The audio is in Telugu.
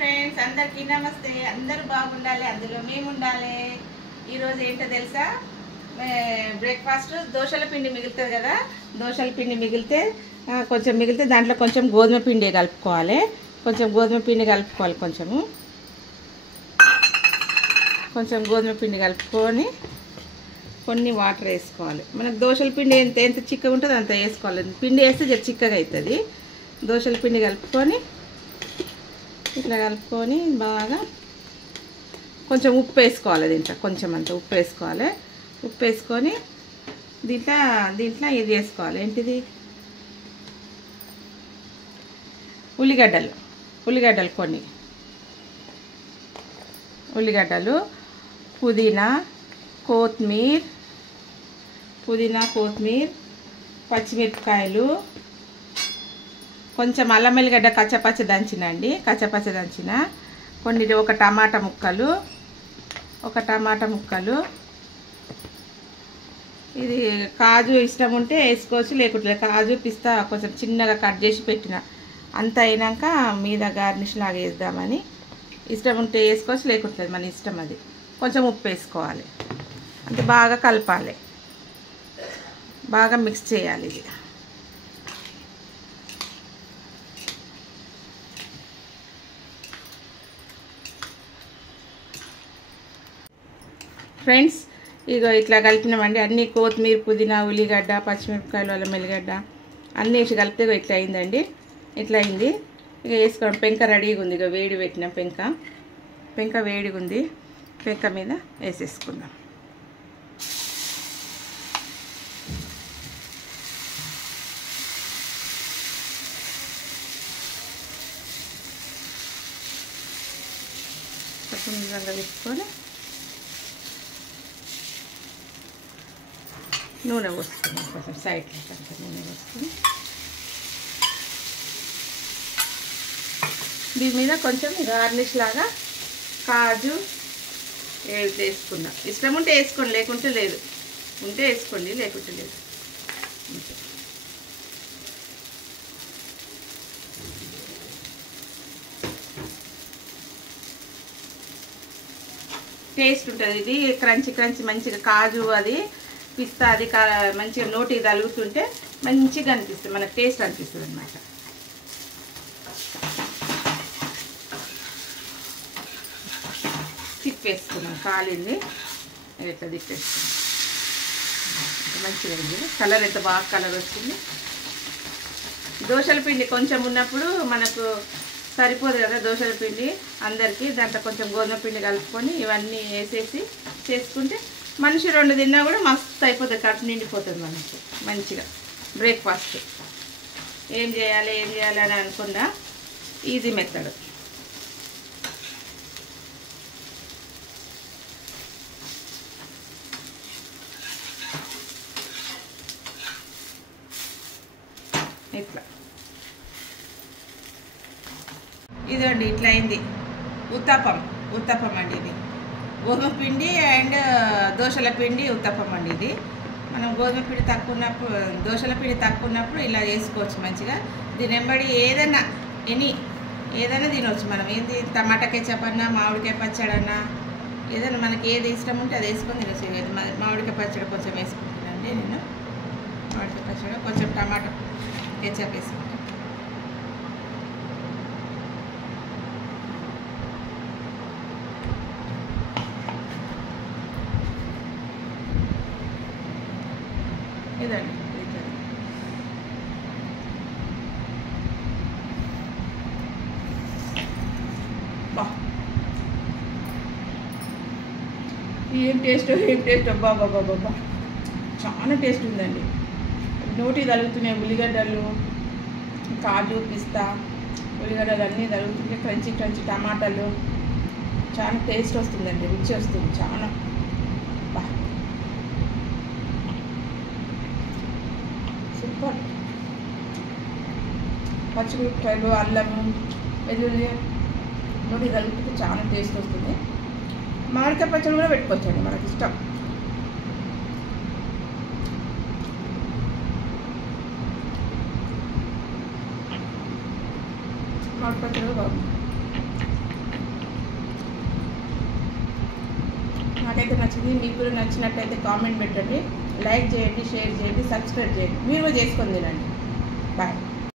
ఫ్రెండ్స్ అందరికీ నమస్తే. అందరూ బాగుండాలి, అందులో మేము ఉండాలి. ఈరోజు ఏంటో తెలుసా, బ్రేక్ఫాస్ట్ దోశల పిండి మిగులుతుంది కదా, దోశల పిండి కొంచెం మిగిలితే దాంట్లో కొంచెం గోధుమ పిండి కలుపుకోవాలి. కొంచెం గోధుమ పిండి కలుపుకొని కొన్ని వాటర్ వేసుకోవాలి. మనకు దోశల పిండి ఎంత చిక్కగా ఉంటుందో అంత వేసుకోవాలి. పిండి వేస్తే జర చిక్కగా అవుతుంది. దోశల పిండి కలుపుకొని ఇట్లా కలుపుకొని బాగా కొంచెం ఉప్పు వేసుకోవాలి. దీంట్లో కొంచెం అంత ఉప్పు వేసుకోవాలి. ఉప్పు వేసుకొని దీంట్లో ఇది వేసుకోవాలి. ఏంటిది, ఉల్లిగడ్డలు కొన్ని ఉల్లిగడ్డలు, పుదీనా, కొత్తిమీర, పచ్చిమిరపకాయలు, కొంచెం అల్లం వెల్లిగడ్డ కచ్చపచ్చ దంచిన కొన్ని, ఒక టమాటా ముక్కలు. ఇది కాజు ఇష్టం ఉంటే వేసుకోవచ్చు, లేకుంటే కాజు పిస్తా కొంచెం చిన్నగా కట్ చేసి పెట్టిన. అంత అయినాక మీద గార్నిష్ లాగా వేద్దామని. ఇష్టం ఉంటే వేసుకోవచ్చు, లేకుంటే మన ఇష్టం. అది కొంచెం ఉప్పు వేసుకోవాలి. అంటే బాగా కలపాలి, బాగా మిక్స్ చేయాలి. ఇది ఫ్రెండ్స్, ఇగో ఇట్లా కలిపినామండి. అన్నీ కొత్తిమీర, పుదీనా, ఉల్లిగడ్డ, పచ్చిమిరపకాయలు, అల్లం వెల్లిగడ్డ అన్నీ వేసి కలిపితే ఇట్లా అయిందండి. ఇట్లా అయింది. ఇక వేసుకోవడం. పెంక రెడీగా ఉంది. ఇక వేడి పెట్టిన పెంక వేడిగా ఉంది. పెంక మీద వేసేసుకుందాం. కొంచెం వేసుకొని నూనె పోసుకున్నాం. కొంచెం సైడ్లో కొంచెం నూనె పోసుకొని దీని మీద కొంచెం గార్నిష్ లాగా కాజు వేసుకుందాం. ఇష్టం ఉంటే వేసుకోండి, లేకుంటే లేదు. ఉంటే వేసుకోండి, లేకుంటే లేదు. టేస్ట్ ఉంటుంది. ఇది క్రంచి మంచిగా కాజు అది పిస్తా అది మంచిగా నోటికి తగులుతుంటే మంచిగా అనిపిస్తుంది, మనకు టేస్ట్ అనిపిస్తుంది అన్నమాట. తిప్పేసుకున్నాం. కాలింది, ఇట్లా తిప్పేసుకున్నాం. మంచిగా ఉంది. కలర్ ఎంత బాగా కలర్ వచ్చింది. దోశల పిండి కొంచెం ఉన్నప్పుడు మనకు సరిపోదు కదా దోశల పిండి అందరికీ. దాంట్లో కొంచెం గోధుమ పిండి కలుపుకొని ఇవన్నీ వేసేసి చేసుకుంటే మనిషి 2 తిన్నా కూడా మస్తు అయిపోతుంది, కడుపు నిండిపోతుంది మనకు మంచిగా. బ్రేక్ఫాస్ట్ ఏం చేయాలి అని అనుకున్నా ఈజీ మెథడ్. ఇట్లా ఇదండి, ఇట్లా అయింది. ఉత్తప్పం అండి. ఇది గోధుమ పిండి అండ్ దోశల పిండి ఉత్తప్పం అండి. ఇది మనం గోధుమ పిండి తక్కువ ఉన్నప్పుడు, దోశల పిండి తక్కువ ఉన్నప్పుడు ఇలా చేసుకోవచ్చు మంచిగా. దీని వెంబడి ఏదైనా తినవచ్చు మనం. ఏంది, టమాటా కెచప్ అన్నా, మామిడికాయ పచ్చడి అన్నా, ఏదైనా మనకి ఏది ఇష్టం ఉంటే అది వేసుకొని తినవచ్చు. మామిడికాయ పచ్చడి కొంచెం వేసుకుంటానండి నేను. మామిడికాయ పచ్చడి కొంచెం టమాటా కెచప్ వేసుకుంటాను. ఇదండి, ఏం టేస్ట్ బాబా, చాలా టేస్ట్ ఉందండి. నోటి తగులుతున్నాయి. ఉల్లిగడ్డలు, కాజు, పిస్తా, ఉల్లిగడ్డలు అన్నీ తగులుతుంటే క్రంచి టమాటాలు, చాలా టేస్ట్ వస్తుందండి, రుచి వస్తుంది చాలా. సూపర్. పచ్చిమిరపకాయలు, అల్లము, వెల్లుల్లి నోటి తగులుతుంటే చాలా టేస్ట్ వస్తుంది. మామిడికాయ పచ్చడి కూడా పెట్టుకోవచ్చండి, మనకి ఇష్టం. మామిడి పచ్చడి బాగుంది. నాకైతే నచ్చింది. మీకు కూడా నచ్చినట్టయితే కామెంట్ పెట్టండి, లైక్ చేయండి, షేర్ చేయండి, సబ్స్క్రైబ్ చేయండి. మీరు కూడా చేసుకొని తినండి. బాయ్.